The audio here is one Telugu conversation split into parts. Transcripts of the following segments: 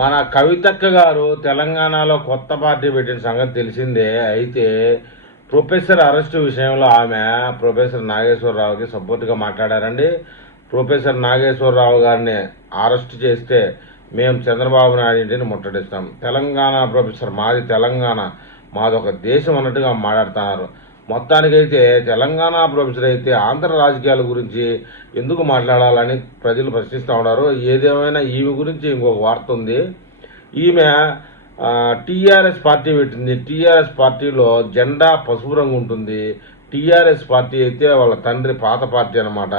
మన కవితక్క గారు తెలంగాణలో కొత్త పార్టీ పెట్టిన సంగతి తెలిసిందే. అయితే ప్రొఫెసర్ అరెస్టు విషయంలో ఆమె ప్రొఫెసర్ నాగేశ్వరరావుకి సపోర్ట్గా మాట్లాడారండి. ప్రొఫెసర్ నాగేశ్వరరావు గారిని అరెస్ట్ చేస్తే మేము చంద్రబాబు నాయుడు ఇంటిని ముట్టడిస్తాం, తెలంగాణ ప్రొఫెసర్ మాది తెలంగాణ, మాదొక దేశం అన్నట్టుగా మాట్లాడుతున్నారు. మొత్తానికైతే తెలంగాణ ప్రొఫెసర్ అయితే ఆంధ్ర రాజకీయాల గురించి ఎందుకు మాట్లాడాలని ప్రజలు ప్రశ్నిస్తూ ఉన్నారు. ఏదేమైనా ఈమె గురించి ఇంకొక వార్త ఉంది. ఈమె టీఆర్ఎస్ పార్టీ పెట్టింది. టీఆర్ఎస్ పార్టీలో జెండా పసుపు రంగు ఉంటుంది. టీఆర్ఎస్ పార్టీ అయితే వాళ్ళ తండ్రి పాత పార్టీ అనమాట.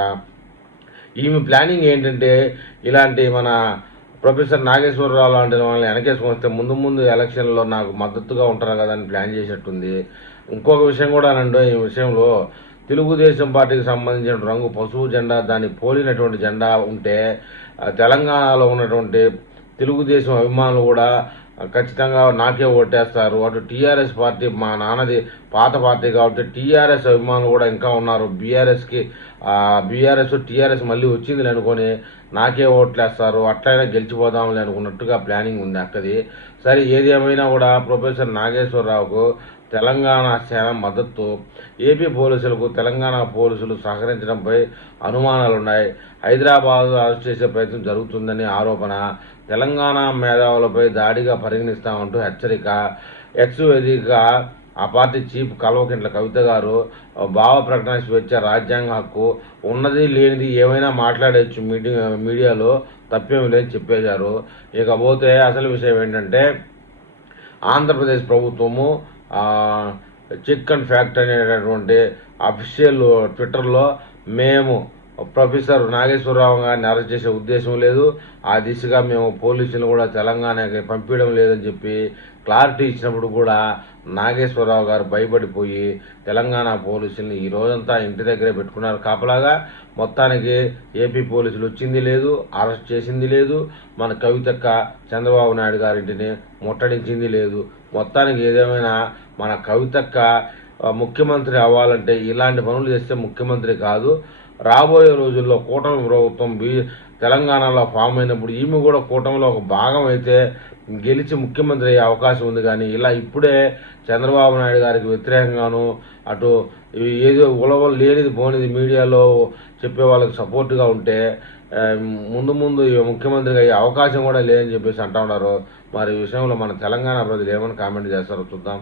ఈమె ప్లానింగ్ ఏంటంటే ఇలాంటి మన ప్రొఫెసర్ నాగేశ్వరరావు లాంటి వాళ్ళని వెనకేసుకొని వస్తే ముందు ముందు ఎలక్షన్లో నాకు మద్దతుగా ఉంటారు కదా అని ప్లాన్ చేసినట్టుంది. ఇంకొక విషయం కూడా అనండి, ఈ విషయంలో తెలుగుదేశం పార్టీకి సంబంధించిన రంగు పసుపు జెండా, దాన్ని పోలినటువంటి జెండా ఉంటే తెలంగాణలో ఉన్నటువంటి తెలుగుదేశం అభిమానులు కూడా ఖచ్చితంగా నాకే ఓటేస్తారు. అటు టీఆర్ఎస్ పార్టీ మా నాన్నది పాత పార్టీ కాబట్టి టీఆర్ఎస్ అభిమానులు కూడా ఇంకా ఉన్నారు. బీఆర్ఎస్ టీఆర్ఎస్ మళ్ళీ వచ్చింది అనుకొని నాకే ఓట్లేస్తారు, అట్లయినా గెలిచిపోదాంలే అనుకున్నట్టుగా ప్లానింగ్ ఉంది అక్కది. సరే, ఏది ఏమైనా కూడా ప్రొఫెసర్ నాగేశ్వరరావుకు తెలంగాణ సేన మద్దతు. ఏపీ పోలీసులకు తెలంగాణ పోలీసులు సహకరించడంపై అనుమానాలున్నాయి. హైదరాబాద్ అరెస్ట్ చేసే ప్రయత్నం జరుగుతుందని ఆరోపణ. తెలంగాణ మేధావులపై దాడిగా పరిగణిస్తామంటూ హెచ్చరిక. ఎక్స్ వేదిక ఆ పార్టీ చీఫ్ కల్వకుంట్ల కవిత గారు భావ ప్రకటన స్వేచ్ఛ, రాజ్యాంగ హక్కు ఉన్నది లేనిది ఏమైనా మాట్లాడవచ్చు మీడియాలో, తప్పేమి లేదని చెప్పేశారు. ఇకపోతే అసలు విషయం ఏంటంటే ఆంధ్రప్రదేశ్ ప్రభుత్వము చెక్ అండ్ ఫ్యాక్ట్ అనేటటువంటి అఫీషియల్ ట్విట్టర్లో మేము ప్రొఫెసర్ నాగేశ్వరరావు గారిని అరెస్ట్ చేసే ఉద్దేశం లేదు, ఆ దిశగా మేము పోలీసులు కూడా తెలంగాణకి పంపించడం లేదని చెప్పి క్లారిటీ ఇచ్చినప్పుడు కూడా నాగేశ్వరరావు గారు భయపడిపోయి తెలంగాణ పోలీసుల్ని ఈ రోజంతా ఇంటి దగ్గరే పెట్టుకున్నారు కాపలాగా. మొత్తానికి ఏపీ పోలీసులు వచ్చింది లేదు, అరెస్ట్ చేసింది లేదు, మన కవితక్క చంద్రబాబు నాయుడు గారింటిని ముట్టడించింది లేదు. మొత్తానికి ఏదేమైనా మన కవితక్క ముఖ్యమంత్రి అవ్వాలంటే ఇలాంటి పనులు చేస్తే ముఖ్యమంత్రి కాదు. రాబోయే రోజుల్లో కూటమి ప్రభుత్వం తెలంగాణలో ఫామ్ అయినప్పుడు ఈమె కూడా కూటమిలో ఒక భాగం అయితే గెలిచి ముఖ్యమంత్రి అయ్యే అవకాశం ఉంది. కానీ ఇలా ఇప్పుడే చంద్రబాబు నాయుడు గారికి వ్యతిరేకంగాను, అటు ఏదో ఉలవలు లేనిది పోనిది మీడియాలో చెప్పే వాళ్ళకి సపోర్ట్గా ఉంటే ముందు ముందు ముఖ్యమంత్రిగా అయ్యే అవకాశం కూడా లేదని చెప్పేసి అంటూ ఉన్నారు. మరి ఈ విషయంలో మన తెలంగాణ ప్రజలు ఏమని కామెంట్ చేస్తారో చూద్దాం.